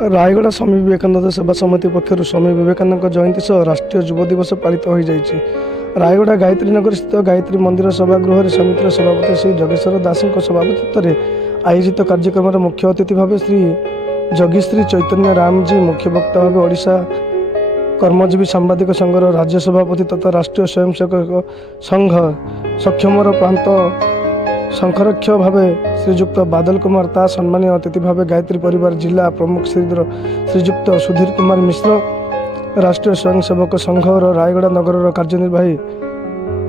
रायगड़ा स्वामी विवेकानंद सेवा समिति पक्षर स्वामी विवेकानंद जयंती सह राष्ट्रीय युव दिवस पालित हो जाइए। रायगड़ा गायत्री नगर स्थित गायत्री मंदिर सभागृह समितिर सभापति श्री जगेश्वर दास सभापतित्व में आयोजित कार्यक्रम मुख्य अतिथि भाव श्री जगीश्री चैतन्य रामजी, मुख्य वक्ता भाव ओडिशा कर्मजीवी सांबादिक संघर राज्य सभापति तथा राष्ट्रीय स्वयंसेवक संघ सक्षमर प्रांत शंखरक्ष भाव श्रीजुक्त बादल कुमार ता सम्मानीय अतिथि भाव गायत्री परिवार जिला प्रमुख श्रीजुक्त सुधीर कुमार मिश्र, राष्ट्रीय स्वयंसेवक संघर रायगड़ा नगर कार्यनिर्वाही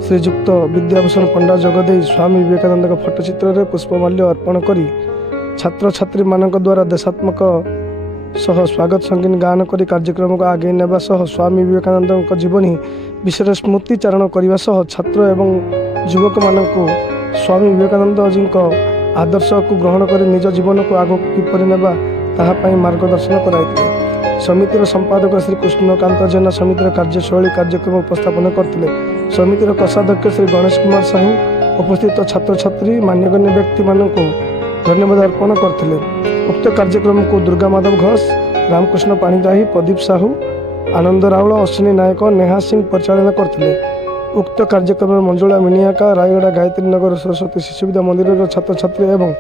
श्रीजुक्त विद्याभूषण पंडा जोगदे स्वामी विवेकानंद फोटोचित्र में पुष्पमाल्य अर्पण कर छात्र छात्री मान द्वारा देशात्मक सह स्वागत संगीन गान कर कार्यक्रम को आगे नेबा सह स्वामी विवेकानंद जीवनी विषय स्मृतिचारण करने सह छात्र एवं युवक मानक स्वामी विवेकानंद जी आदर्श को ग्रहण कर निज जीवन को आग किपर नेबा ताहापाई मार्गदर्शन कराई। समितिर संपादक श्री कृष्णकांत जेना समितिर कार्यशैली कार्यक्रम उपस्थापन करते। समितिर कोषाध्यक्ष श्री गणेश कुमार साहू उपस्थित छात्र छात्री मान्यगण्य व्यक्ति मानक धन्यवाद अर्पण करते। उक्त कार्यक्रम को दुर्गा माधव घोष, रामकृष्ण पाणीग्राही, प्रदीप साहू, आनंद राउल, अश्विनी नायक, नेहा सिंह परिचालन करते। उक्त कार्यक्रम में मंजुला मिनियाका, रायगड़ा गायत्री नगर सरस्वती शिशु विद्या मंदिर छात्र छात्री एवं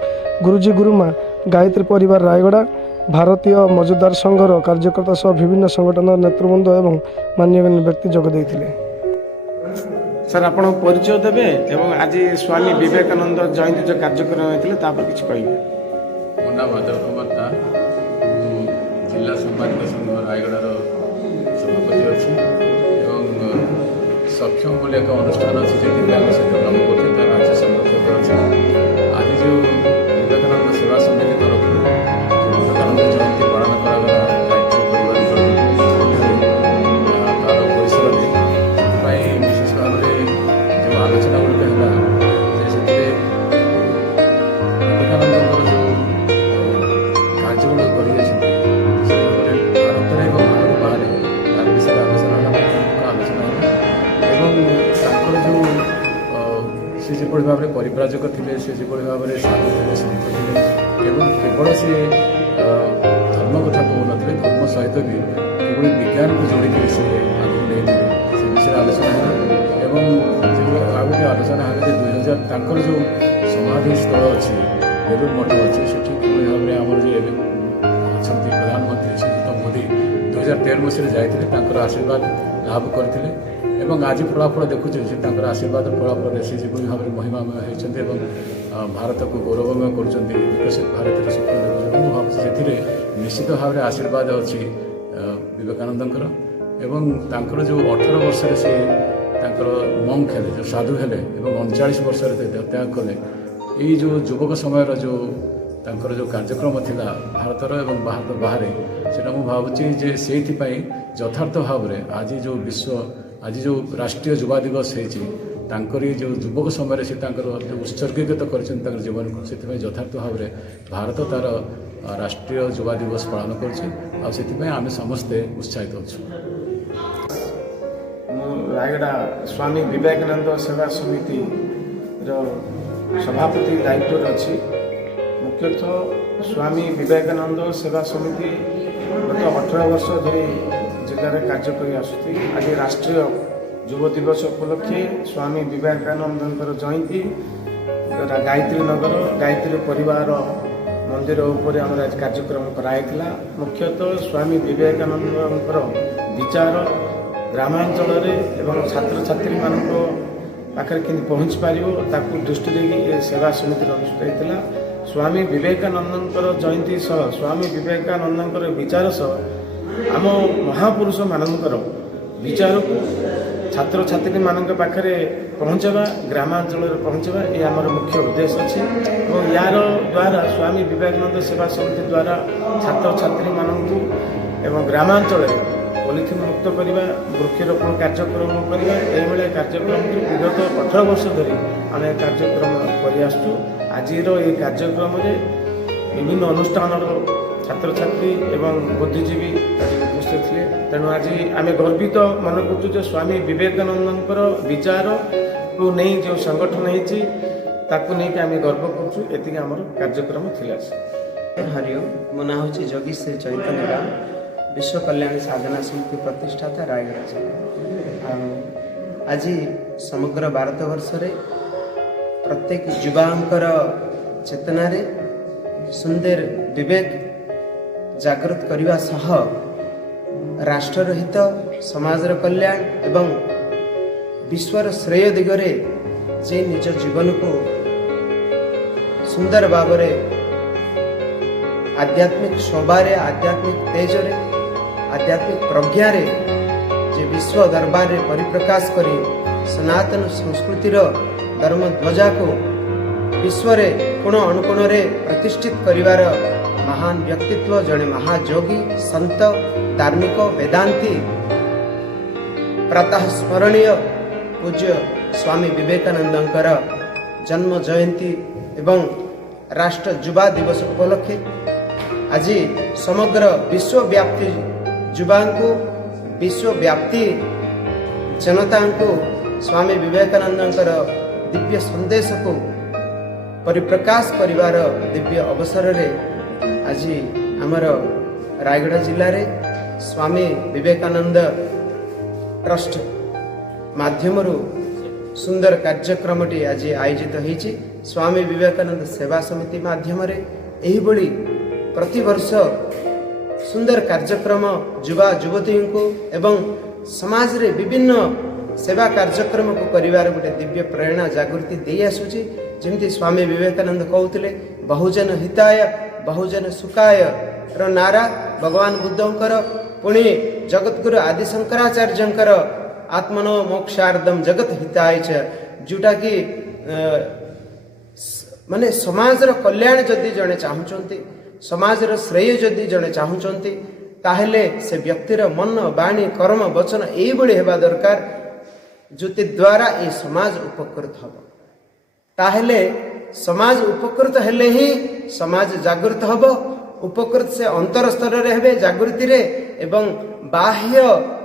गुरुजी गुरुमा, गायत्री परिवार रायगड़ा, भारतीय मजदूर संघर कार्यकर्ता सह विभिन्न संगठन नेतृवृंद एवं मान्यगण्य व्यक्ति जोग देइथिले। सर आपण परिचय देबे एवं आज स्वामी विवेकानंद जयंती जो कार्यक्रम होइतिले तापर किछ कहिबे। मो नाम बादल कुमार ता, जिला संपादक संघ रायगड़ार सभापति अच्छी एवं सक्षम बोले एक अनुष्ठान अच्छी जेकि आम सहित काम करते तार राज्य संरक्षक अच्छे। आज जो विवेकानंद सेवा समिति तरफ विवेकानंद जयंती पालन करागला गायत्री परिवार तार परिसर में विशेष भाव में जो आलोचना गुड़िक है विवेकानंद जो କାର୍ଯ୍ୟଗୁଡ଼ିକ କରିଯାଇଛନ୍ତି ଭାରତରେ ଏବଂ ଭାରତ ବାହାରେ ତାର ବିଷୟରେ ଆଲୋଚନା ହେଲା ଏବଂ ତାଙ୍କର ଯେଉଁ ସେ ଯେଭଳି ଭାବରେ ପରିବ୍ରାଜକ ଥିଲେ, ସେ ଯେଭଳି ଭାବରେ ସାଧୁ ଥିଲେ, ସନ୍ଥ ଥିଲେ ଏବଂ କେବଳ ସେ ଧର୍ମ କଥା କହୁନଥିଲେ, ଧର୍ମ ସହିତ ବି କିଭଳି ବିଜ୍ଞାନକୁ ଯୋଡ଼ିକି ସେ ଆଗକୁ ନେଇଥିଲେ ସେ ବିଷୟରେ ଆଲୋଚନା ହେଲା। ଏବଂ ଆଉ ଗୋଟେ ଆଲୋଚନା ହେଲା ଯେ 2000 ତାଙ୍କର ଯେଉଁ ସମାଧି ସ୍ଥଳ ଅଛି, ବେଲୁର ମଠ ଅଛି, ସେଠି କିଭଳି ଭାବରେ ଆମର ଯେ ଏବେ ଅଛନ୍ତି ପ୍ରଧାନମନ୍ତ୍ରୀ ଶ୍ରୀଯୁକ୍ତ ମୋଦି 2013 ମସିହାରେ ଯାଇଥିଲେ, ତାଙ୍କର ଆଶୀର୍ବାଦ ଲାଭ କରିଥିଲେ ଏବଂ ଆଜି ଫଳାଫଳ ଦେଖୁଛୁ ଯେ ତାଙ୍କର ଆଶୀର୍ବାଦ ଫଳାଫଳ ସେ ଯେଭଳି ଭାବରେ ମହିମାମୟ ହୋଇଛନ୍ତି ଏବଂ ଭାରତକୁ ଗୌରବମୟ କରୁଛନ୍ତି, ବିକଶିତ ଭାରତର ସ୍ୱପ୍ନ ଦେଖୁଛନ୍ତି। ମୁଁ ଭାବୁଛି ସେଥିରେ ନିଶ୍ଚିତ ଭାବରେ ଆଶୀର୍ବାଦ ଅଛି ବିବେକାନନ୍ଦଙ୍କର। ଏବଂ ତାଙ୍କର ଯେଉଁ 18 ବର୍ଷରେ ସେ ତାଙ୍କର ମଙ୍କ୍ ହେଲେ, ଯେଉଁ ସାଧୁ ହେଲେ ଏବଂ 39 ବର୍ଷରେ ଦେହତ୍ୟାଗ କଲେ, ଏଇ ଯେଉଁ ଯୁବକ ସମୟର ଯେଉଁ ତାଙ୍କର ଯେଉଁ କାର୍ଯ୍ୟକ୍ରମ ଥିଲା ଭାରତର ଏବଂ ଭାରତ ବାହାରେ, ସେଇଟା ମୁଁ ଭାବୁଛି ଯେ ସେଇଥିପାଇଁ ଯଥାର୍ଥ ଭାବରେ ଆଜି ଯେଉଁ ବିଶ୍ୱ ଆଜି ଯେଉଁ ରାଷ୍ଟ୍ରୀୟ ଯୁବା ଦିବସ ହେଇଛି, ତାଙ୍କରି ଯେଉଁ ଯୁବକ ସମୟରେ ସେ ତାଙ୍କର ଯେଉଁ ଉତ୍ସର୍ଗୀକୃତ କରିଛନ୍ତି ତାଙ୍କର ଜୀବନକୁ, ସେଥିପାଇଁ ଯଥାର୍ଥ ଭାବରେ ଭାରତ ତାର ରାଷ୍ଟ୍ରୀୟ ଯୁବା ଦିବସ ପାଳନ କରୁଛି ଆଉ ସେଥିପାଇଁ ଆମେ ସମସ୍ତେ ଉତ୍ସାହିତ ଅଛୁ। ମୁଁ ରାୟଗଡ଼ା ସ୍ୱାମୀ ବିବେକାନନ୍ଦ ସେବା ସମିତିର ସଭାପତି ଦାୟିତ୍ୱରେ ଅଛି। मुख्यतः स्वामी विवेकानंद सेवा समिति गत 18 वर्ष धरी जिले में कार्य कर आसुची। आज राष्ट्रीय युव दिवस उपलक्षे स्वामी विवेकानंद जयंती गायत्री नगर गायत्री परिवार मंदिर उपर आम आज कार्यक्रम कराइला। मुख्यतः स्वामी विवेकानंद विचार ग्रामांचल एवं छात्र छात्री मान पाखे कि पहुँच पार दृष्टि दे सेवा समिति अनुष्ठित होता। स्वामी विवेकानंद जयंती सह स्वामी विवेकानंद विचार सह आम महापुरुष मानकर विचार को छात्र छात्री मान पाखे पहुँचवा, ग्रामांचल पहुँचवा, ये आमर मुख्य उद्देश्य अच्छे। और यार द्वारा स्वामी विवेकानंद सेवा समिति द्वारा छात्र छात्री मानू एवं ग्रामांचल पॉलिथिन मुक्त करवा, वृक्षरोपण कार्यक्रम करवा, ये कार्यक्रम विगत 18 वर्ष धरी आम कार्यक्रम कर आज ये कार्यक्रम विभिन्न अनुष्ठान छात्र छात्री एवं बुद्धिजीवी उपस्थित थे। तेणु आज आम गर्वित मन कर स्वामी विवेकानंद विचार को नहीं जो संगठन होती गर्व कर कार्यक्रम थी। हरिओम मो ना हूँ जोगी श्री चैतन्य राम विश्व कल्याण साधना समिति प्रतिष्ठाता रायगढ़ जिला। आज समग्र भारतवर्ष रे प्रत्येक युवांकर चेतना रे सुंदर विवेक जागृत करने सह राष्ट्र हित समाजर कल्याण एवं विश्वर श्रेय दिगरे जे निज जीवन को सुंदर भावरे आध्यात्मिक शोभारे आध्यात्मिक तेजरे आध्यात्मिक प्रज्ञारे जे विश्व दरबार रे परिप्रकाश करी सनातन संस्कृतिर धर्म ध्वजा को विश्व रे कोण अनुकोण रे प्रतिष्ठित करिवार महान व्यक्तित्व जड़े महायोगी संत धार्मिक वेदांती प्रातः स्मरणीय पूज्य स्वामी विवेकानंदंकर जन्म जयंती एवं राष्ट्र युवा दिवस उपलक्षे आज समग्र विश्वव्यापी युवा को विश्वव्यापी जनता को स्वामी विवेकानंदंकर दिव्य संदेश को परिप्रकाश करिवार दिव्य अवसर रे आज आमर रायगढ़ जिले रे स्वामी विवेकानंद ट्रस्ट माध्यम सुंदर कार्यक्रमटी आज आयोजित होईछि। स्वामी विवेकानंद सेवा समिति माध्यम रे एही बड़ी प्रति वर्ष सुंदर कार्यक्रम युवा युवती को एवं समाज रे विभिन्न सेवा कार्यक्रम को करिवार गोटे दिव्य प्रेरणा जागृति दे आसुछि। जेमती स्वामी विवेकानंद कहउतिले बहुजन हिताय बहुजन सुखाय रो नारा भगवान बुद्धंकर पुणी जगतगुरु आदि शंकराचार्यंकर आत्मनो मोक्षार्धम जगत हिताय छ जोटा कि माने समाजर कल्याण जदि जड़े चाहूँगी समाजर श्रेय जदि जड़े चाहूँगी ताहले से व्यक्तिर मन वाणी कर्म वचन यही हेबा दरकार जोति द्वारा ये समाज उपकृत हम ताहले समाज उपकृत हेले ही समाज जागृत हब उपकृत से अंतर स्तर रे हेबे जागृति रे एवं बाह्य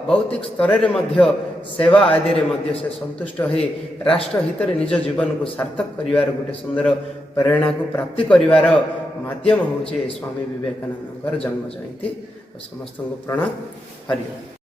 भौतिक स्तर रे मध्य सेवा आदि रे मध्य से संतुष्ट हो राष्ट्र हित रे निज जीवन को सार्थक करिवार गोटे सुंदर प्रेरणा को प्राप्ति करिवार माध्यम होचे स्वामी विवेकानंदकर जन्म जयंती। समस्त को प्रणाम। हरि ओम।